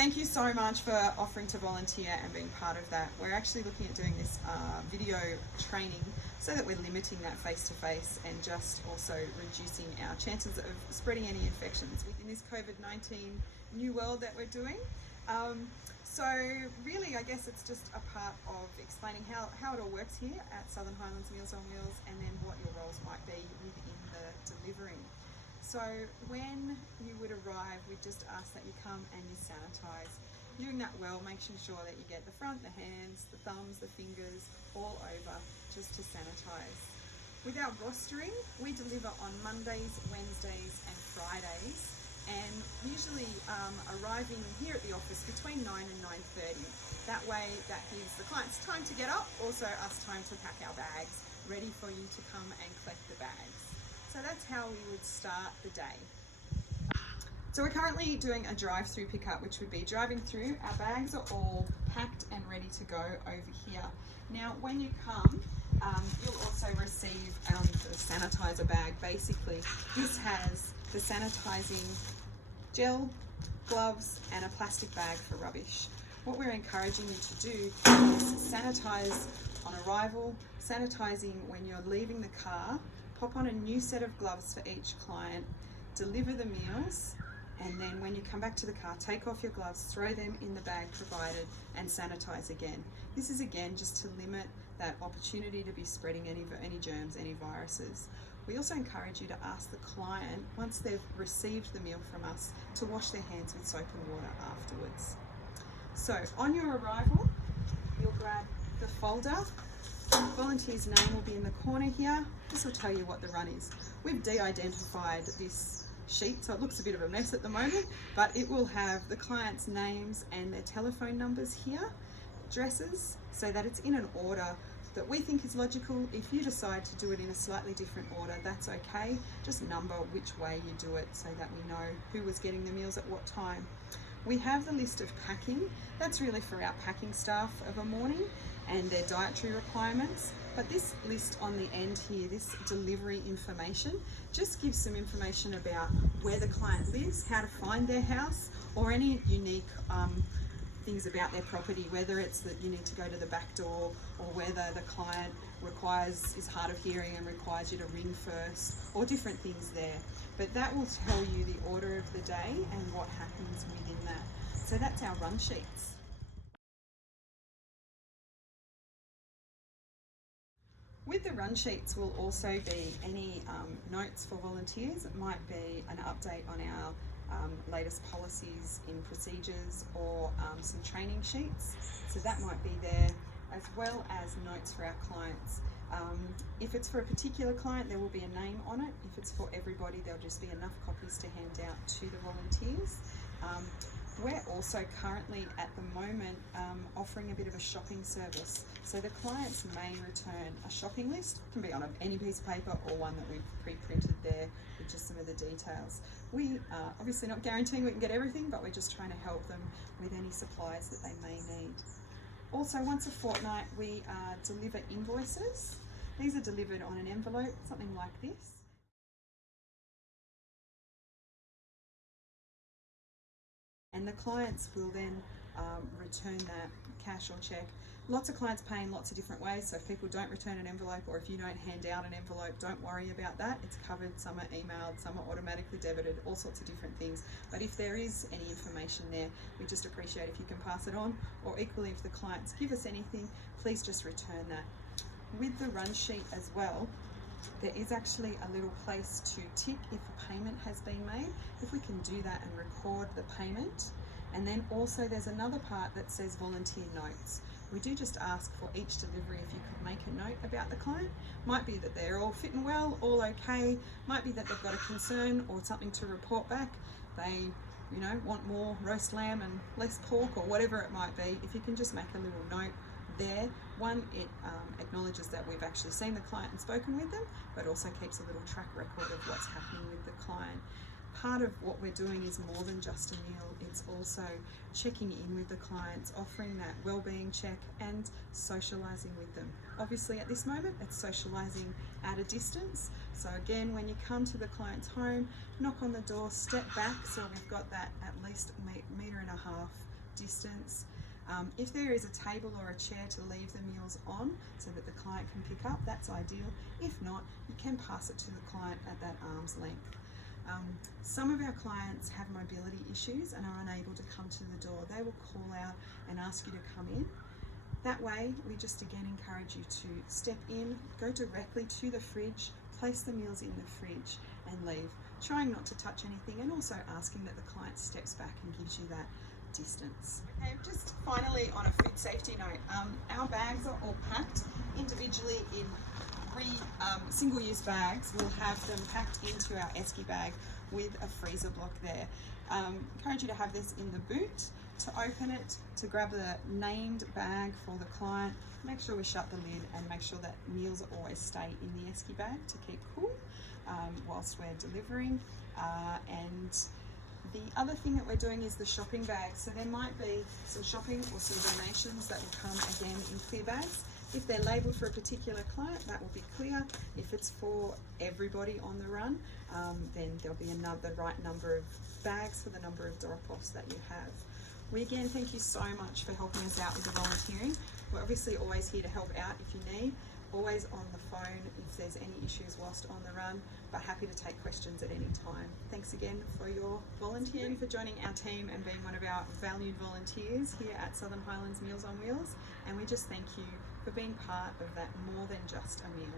Thank you so much for offering to volunteer and being part of that. We're actually looking at doing this video training so that we're limiting that face-to-face and just also reducing our chances of spreading any infections in this COVID-19 new world that we're doing. So really, I guess it's just a part of explaining how it all works here at Southern Highlands Meals on Wheels, and then what your roles might be within the delivering. So when you would arrive, we just ask that you come and you sanitize. Doing that well, making sure that you get the front, the hands, the thumbs, the fingers, all over, just to sanitize. With our rostering, we deliver on Mondays, Wednesdays and Fridays, and usually arriving here at the office between 9 and 9:30. That way that gives the clients time to get up, also us time to pack our bags, ready for you to come and collect the bags. So that's how we would start the day. So we're currently doing a drive-through pickup, which would be driving through. Our bags are all packed and ready to go over here. Now, when you come, you'll also receive the sanitizer bag. Basically, this has the sanitizing gel, gloves, and a plastic bag for rubbish. What we're encouraging you to do is sanitize on arrival, sanitizing when you're leaving the car, pop on a new set of gloves for each client, deliver the meals, and then when you come back to the car, take off your gloves, throw them in the bag provided, and sanitize again. This is again just to limit that opportunity to be spreading any germs, any viruses. We also encourage you to ask the client, once they've received the meal from us, to wash their hands with soap and water afterwards. So on your arrival, you'll grab the folder. Volunteer's name will be in the corner here. This will tell you what the run is. We've de-identified this sheet, so it looks a bit of a mess at the moment, but it will have the client's names and their telephone numbers here, addresses, so that it's in an order that we think is logical. If you decide to do it in a slightly different order, that's okay. Just number which way you do it so that we know who was getting the meals at what time. We have the list of packing. That's really for our packing staff of a morning and their dietary requirements. But this list on the end here, this delivery information, just gives some information about where the client lives, how to find their house, or any unique things about their property, whether it's that you need to go to the back door, or whether the client is hard of hearing and requires you to ring first, or different things there. But that will tell you the order of the day and what happens within that. So that's our run sheets. With the run sheets will also be any notes for volunteers. It might be an update on our latest policies in procedures, or some training sheets. So that might be there, as well as notes for our clients. If it's for a particular client, there will be a name on it. If it's for everybody, there'll just be enough copies to hand out to the volunteers. We're also currently at the moment offering a bit of a shopping service. So the clients may return a shopping list. It can be on any piece of paper or one that we've pre-printed there with just some of the details. We are obviously not guaranteeing we can get everything, but we're just trying to help them with any supplies that they may need. Also, once a fortnight, we deliver invoices. These are delivered on an envelope, something like this. And the clients will then return that cash or check. Lots of clients pay in lots of different ways, so if people don't return an envelope, or if you don't hand out an envelope, don't worry about that. It's covered. Some are emailed, some are automatically debited, all sorts of different things. But if there is any information there, we just appreciate if you can pass it on, or equally if the clients give us anything, please just return that. With the run sheet as well, there is actually a little place to tick if a payment has been made. If we can do that and record the payment. And then also there's another part that says volunteer notes. We do just ask for each delivery if you could make a note about the client. Might be that they're all fitting well, all okay. Might be that they've got a concern or something to report back. They, want more roast lamb and less pork, or whatever it might be. If you can just make a little note there. One, it acknowledges that we've actually seen the client and spoken with them, but also keeps a little track record of what's happening with the client. Part of what we're doing is more than just a meal. It's also checking in with the clients, offering that wellbeing check, and socialising with them. Obviously at this moment it's socialising at a distance. So again, when you come to the client's home, knock on the door, step back, so we've got that at least 1.5 metre distance. If there is a table or a chair to leave the meals on so that the client can pick up, that's ideal. If not, you can pass it to the client at that arm's length. Some of our clients have mobility issues and are unable to come to the door. They will call out and ask you to come in. That way, we just again encourage you to step in, go directly to the fridge, place the meals in the fridge and leave, trying not to touch anything, and also asking that the client steps back and gives you that distance. Okay, just finally on a food safety note, our bags are all packed individually in single-use bags. We'll have them packed into our esky bag with a freezer block there. Encourage you to have this in the boot, to open it, to grab the named bag for the client, make sure we shut the lid and make sure that meals always stay in the esky bag to keep cool whilst we're delivering. And the other thing that we're doing is the shopping bags. So there might be some shopping or some donations that will come again in clear bags. If they're labelled for a particular client, that will be clear. If it's for everybody on the run, then there'll be the right number of bags for the number of drop-offs that you have. We again thank you so much for helping us out with the volunteering. We're obviously always here to help out if you need, always on the phone if there's any issues whilst on the run, but happy to take questions at any time. Thanks again for your volunteering, for joining our team and being one of our valued volunteers here at Southern Highlands Meals on Wheels, and we just thank you for being part of that more than just a meal.